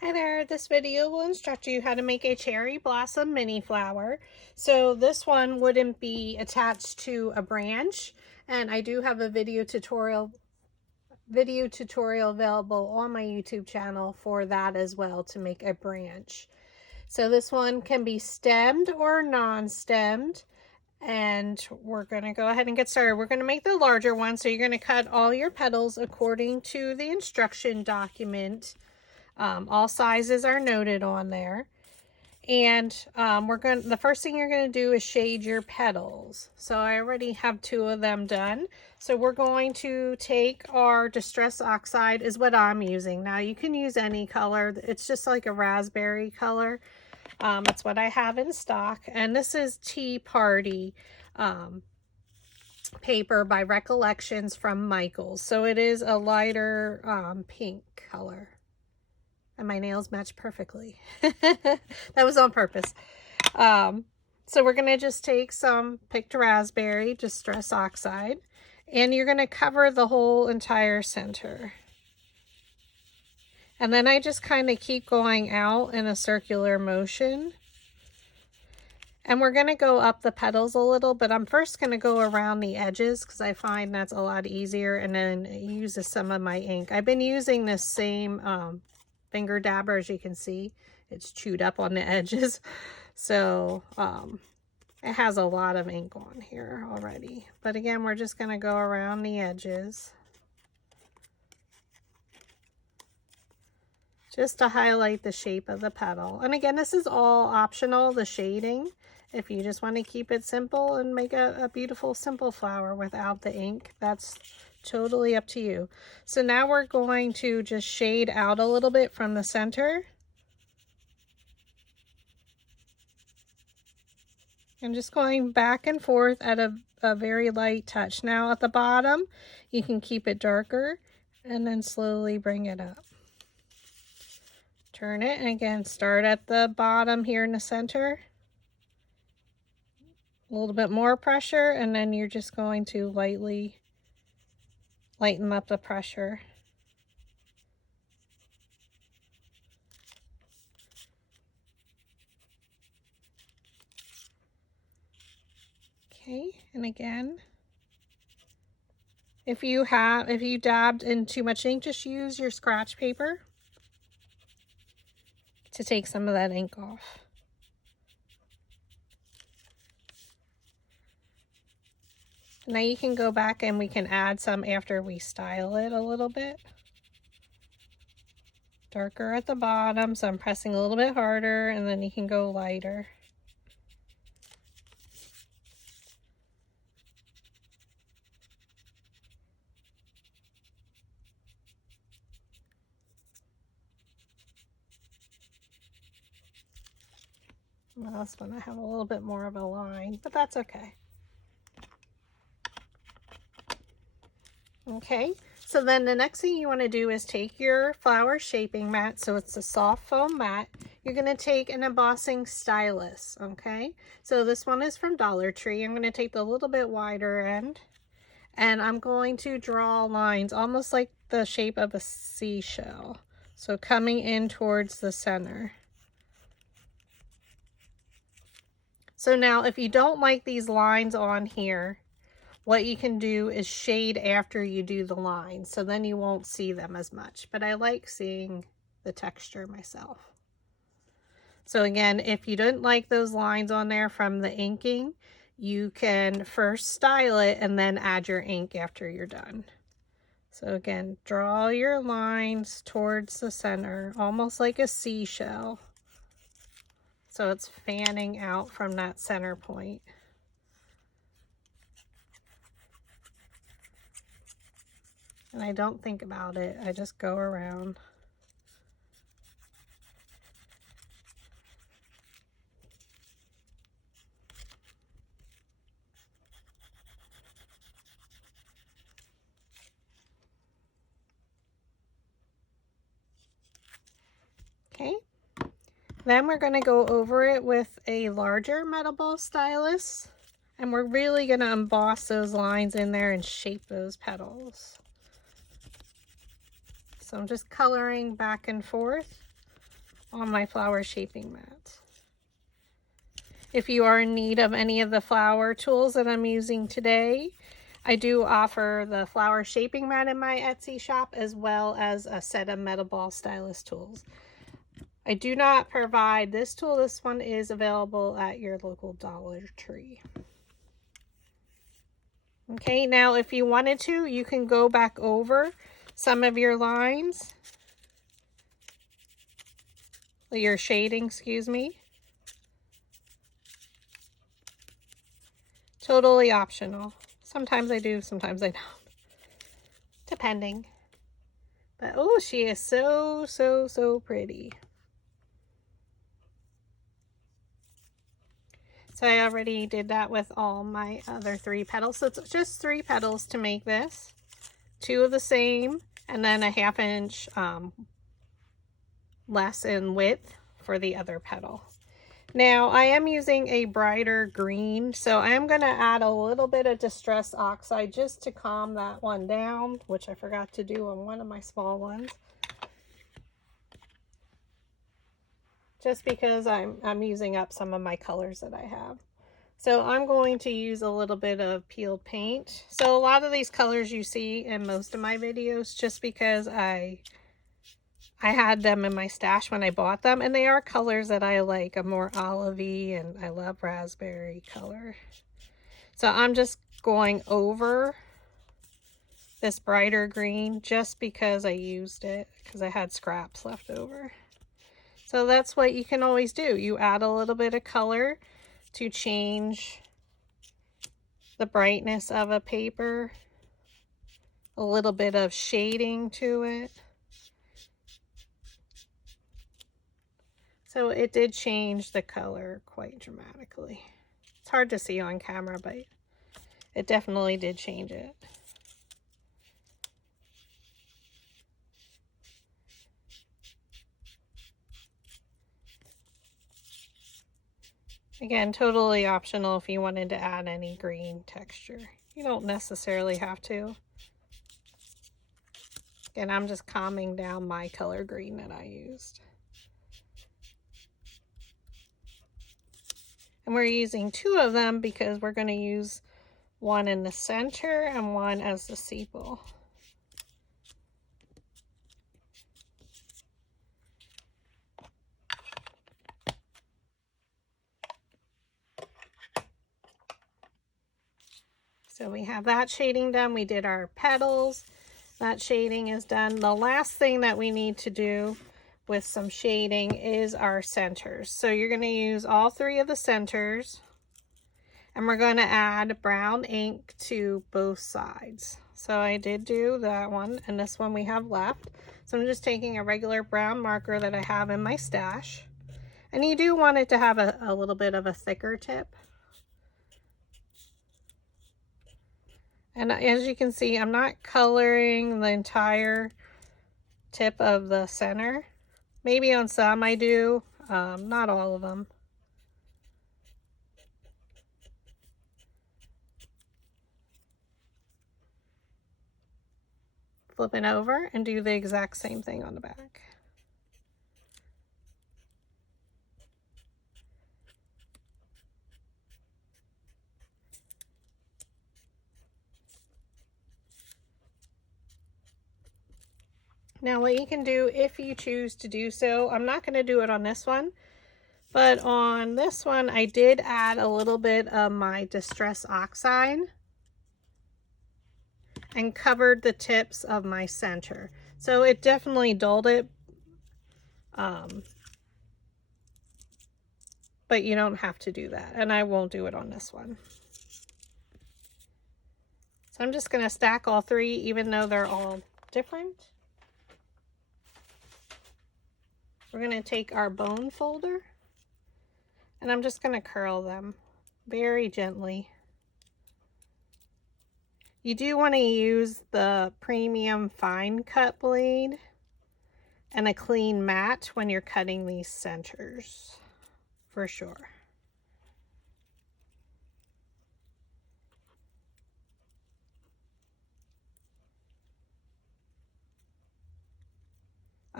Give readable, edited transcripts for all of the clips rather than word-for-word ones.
Hi there, this video will instruct you how to make a cherry blossom mini flower. So this one wouldn't be attached to a branch, and I do have a video tutorial available on my YouTube channel for that as well, to make a branch. So this one can be stemmed or non-stemmed, and we're going to go ahead and get started. We're going to make the larger one, so you're going to cut all your petals according to the instruction document. All sizes are noted on there. And the first thing you're going to do is shade your petals. So I already have 2 of them done. So we're going to take our Distress Oxide, is what I'm using. Now you can use any color. It's just like a raspberry color. It's what I have in stock. And this is Tea Party paper by Recollections from Michaels. So it is a lighter pink color. And my nails match perfectly. That was on purpose. So we're going to just take some picked raspberry, Distress Oxide, and you're going to cover the whole entire center. And then I just kind of keep going out in a circular motion. And we're going to go up the petals a little, but I'm first going to go around the edges because I find that's a lot easier, and then it uses some of my ink. I've been using this same finger dabber. As you can see, it's chewed up on the edges, so it has a lot of ink on here already. But again, we're just going to go around the edges just to highlight the shape of the petal. And again, this is all optional, the shading, if you just want to keep it simple and make a beautiful simple flower without the ink. That's totally up to you. So now we're going to just shade out a little bit from the center. And just going back and forth at a very light touch. Now at the bottom, you can keep it darker and then slowly bring it up. Turn it, and again, start at the bottom here in the center. A little bit more pressure, and then you're just going to lightly lighten up the pressure. Okay, and again, if you dabbed in too much ink, just use your scratch paper to take some of that ink off. Now you can go back and we can add some after we style it a little bit. Darker at the bottom, so I'm pressing a little bit harder, and then you can go lighter. This one I have a little bit more of a line, but that's okay. Okay, so then the next thing you want to do is take your flower shaping mat. So it's a soft foam mat. You're going to take an embossing stylus, okay? So this one is from Dollar Tree. I'm going to take the little bit wider end, and I'm going to draw lines almost like the shape of a seashell. So coming in towards the center. So now if you don't like these lines on here, what you can do is shade after you do the lines, so then you won't see them as much. But I like seeing the texture myself. So again, if you didn't like those lines on there from the inking, you can first style it and then add your ink after you're done. So again, draw your lines towards the center, almost like a seashell. So it's fanning out from that center point. And I don't think about it, I just go around. Okay, then we're going to go over it with a larger metal ball stylus, and we're really going to emboss those lines in there and shape those petals. So I'm just coloring back and forth. on my flower shaping mat. If you are in need of any of the flower tools that I'm using today, I do offer the flower shaping mat in my Etsy shop, as well as a set of metal ball stylus tools. I do not provide this tool. This one is available at your local Dollar Tree. Okay, now if you wanted to, you can go back over some of your lines, your shading, excuse me. Totally optional. Sometimes I do, sometimes I don't. Depending. But oh, she is so pretty. So I already did that with all my other 3 petals. So it's just 3 petals to make this. 2 of the same, and then a 1/2 inch less in width for the other petal. Now I am using a brighter green, so I am going to add a little bit of Distress Oxide just to calm that one down, which I forgot to do on one of my small ones. Just because I'm using up some of my colors that I have. So I'm going to use a little bit of peeled paint. So a lot of these colors you see in most of my videos, just because I had them in my stash when I bought them, and they are colors that I like, a more olivey, and I love raspberry color. So I'm just going over this brighter green just because I used it, because I had scraps left over. So that's what you can always do. You add a little bit of color to change the brightness of a paper, a little bit of shading to it. So it did change the color quite dramatically. It's hard to see on camera, but it definitely did change it. Again, totally optional if you wanted to add any green texture. You don't necessarily have to. Again, I'm just calming down my color green that I used. And we're using 2 of them because we're going to use one in the center and one as the sepal. So we have that shading done. We did our petals. That shading is done. The last thing that we need to do with some shading is our centers. So you're going to use all 3 of the centers, and we're going to add brown ink to both sides. So I did do that one, and this one we have left. So I'm just taking a regular brown marker that I have in my stash. And you do want it to have a little bit of a thicker tip. And as you can see, I'm not coloring the entire tip of the center. Maybe on some I do, not all of them. Flip it over and do the exact same thing on the back. Now what you can do if you choose to do so, I'm not going to do it on this one, but on this one I did add a little bit of my Distress Oxide and covered the tips of my center. So it definitely dulled it, but you don't have to do that, and I won't do it on this one. So I'm just going to stack all 3 even though they're all different. We're going to take our bone folder, and I'm just going to curl them very gently. You do want to use the premium fine cut blade and a clean mat when you're cutting these centers, for sure.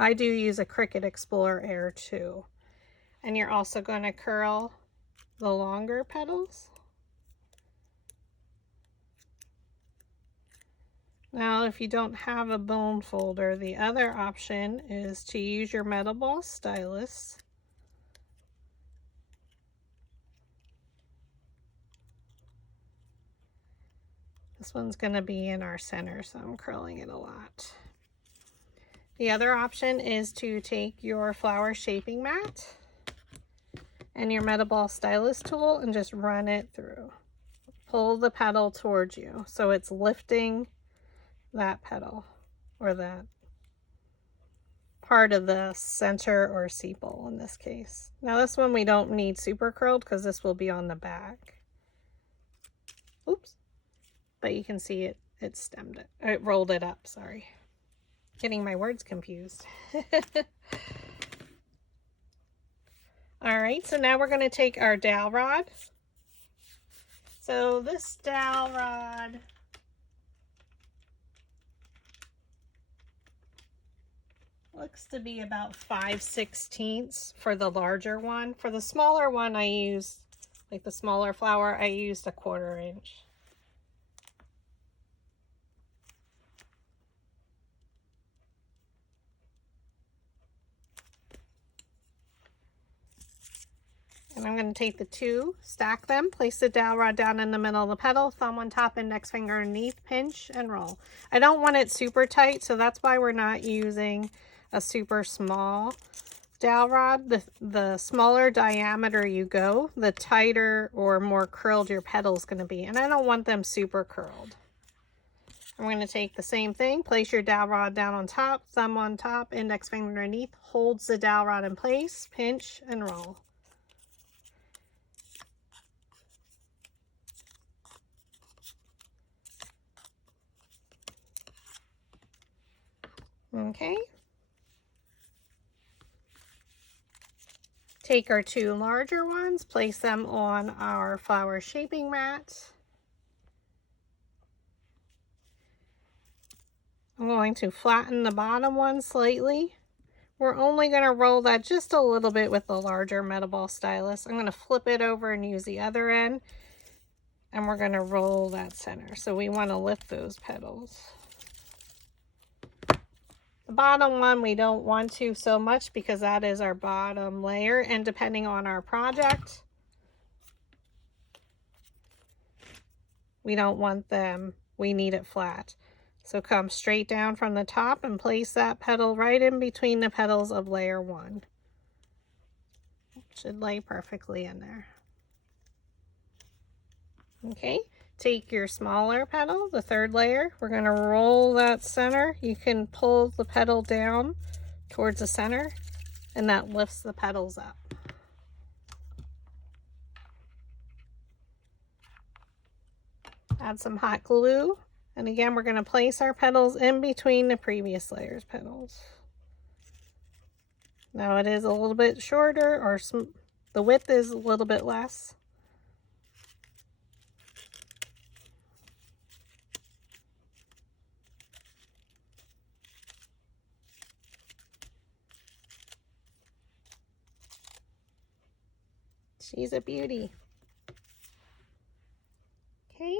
I do use a Cricut Explorer Air too. And you're also going to curl the longer petals. Now, if you don't have a bone folder, the other option is to use your metal ball stylus. This one's going to be in our center, so I'm curling it a lot. The other option is to take your flower shaping mat and your metal ball stylus tool and just run it through. Pull the petal towards you so it's lifting that petal or that part of the center or sepal in this case. Now this one we don't need super curled because this will be on the back. Oops. But you can see it stemmed it. It rolled it up, sorry. Getting my words confused. All right, so now we're going to take our dowel rod. So this dowel rod looks to be about 5/16 for the larger one. For the smaller one I used, like the smaller flower, I used 1/4 inch. And I'm going to take the two, stack them, place the dowel rod down in the middle of the petal, thumb on top, index finger underneath, pinch and roll. I don't want it super tight, so that's why we're not using a super small dowel rod. The smaller diameter you go, the tighter or more curled your petal is going to be. And I don't want them super curled. I'm going to take the same thing, place your dowel rod down on top, thumb on top, index finger underneath, holds the dowel rod in place, pinch and roll. Okay. Take our two larger ones, place them on our flower shaping mat. I'm going to flatten the bottom one slightly. We're only going to roll that just a little bit with the larger metal ball stylus. I'm going to flip it over and use the other end, and we're going to roll that center. So we want to lift those petals. The bottom one we don't want to so much because that is our bottom layer, and depending on our project, we don't want them, we need it flat. So come straight down from the top and place that petal right in between the petals of layer 1. Should lay perfectly in there. Okay. Take your smaller petal, the third layer, we're going to roll that center. You can pull the petal down towards the center and that lifts the petals up. Add some hot glue, and again we're going to place our petals in between the previous layer's petals. Now it is a little bit shorter, or the width is a little bit less. She's a beauty. Okay.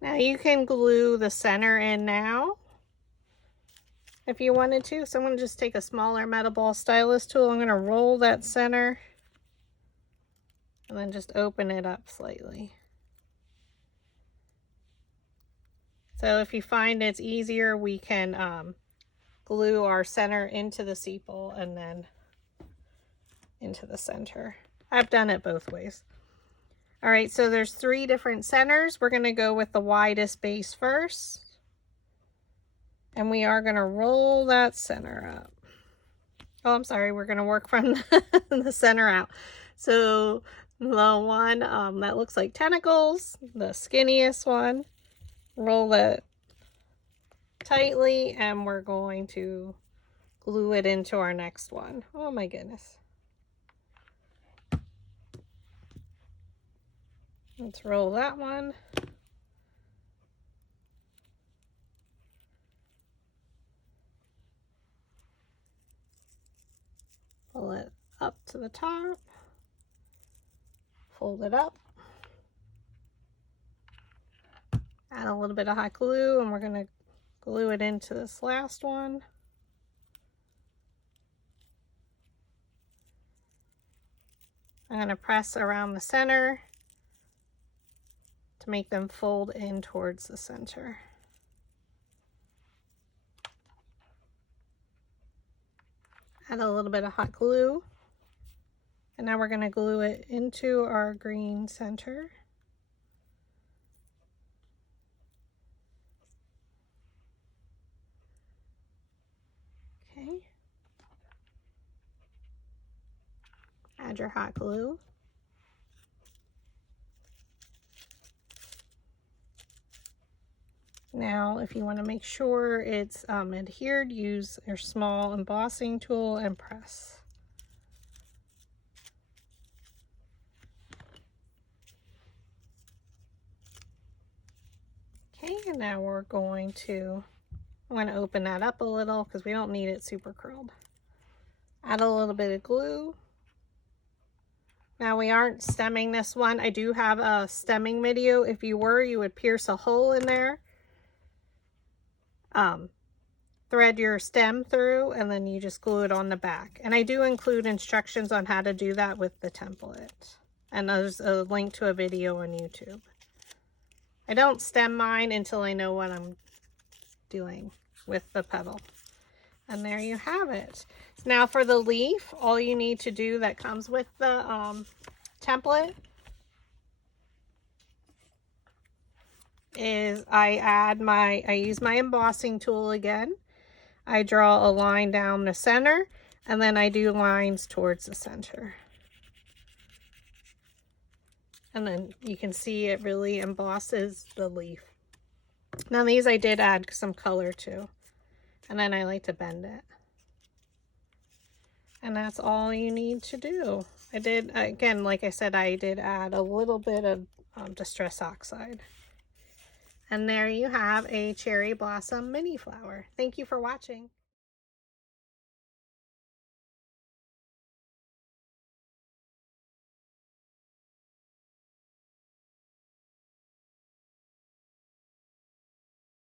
Now you can glue the center in now if you wanted to. So I'm going to just take a smaller metal ball stylus tool. I'm going to roll that center and then just open it up slightly. So if you find it's easier, we can glue our center into the sepal and then into the center. I've done it both ways. All right, so there's 3 different centers. We're going to go with the widest base first. And we are going to roll that center up. Oh, I'm sorry. We're going to work from the center out. So the one that looks like tentacles, the skinniest one, roll it tightly, and we're going to glue it into our next one. Oh my goodness. Let's roll that one. pull it up to the top, fold it up, add a little bit of hot glue, and we're going to glue it into this last one. I'm going to press around the center to make them fold in towards the center. Add a little bit of hot glue, and now we're going to glue it into our green center. Okay. Add your hot glue. Now, if you want to make sure it's adhered, use your small embossing tool and press. Okay, and now I'm going to open that up a little because we don't need it super curled. Add a little bit of glue. Now we aren't stemming this one. I do have a stemming video. If you were, you would pierce a hole in there. Thread your stem through, and then you just glue it on the back. And I do include instructions on how to do that with the template. And there's a link to a video on YouTube. I don't stem mine until I know what I'm doing with the petal. And there you have it. Now for the leaf, all you need to do that comes with the template is I use my embossing tool again. I draw a line down the center, and then I do lines towards the center. And then you can see it really embosses the leaf. Now these I did add some color to, and then I like to bend it. And that's all you need to do. I did, again, like I said, I did add a little bit of Distress Oxide. And there you have a cherry blossom mini flower. Thank you for watching.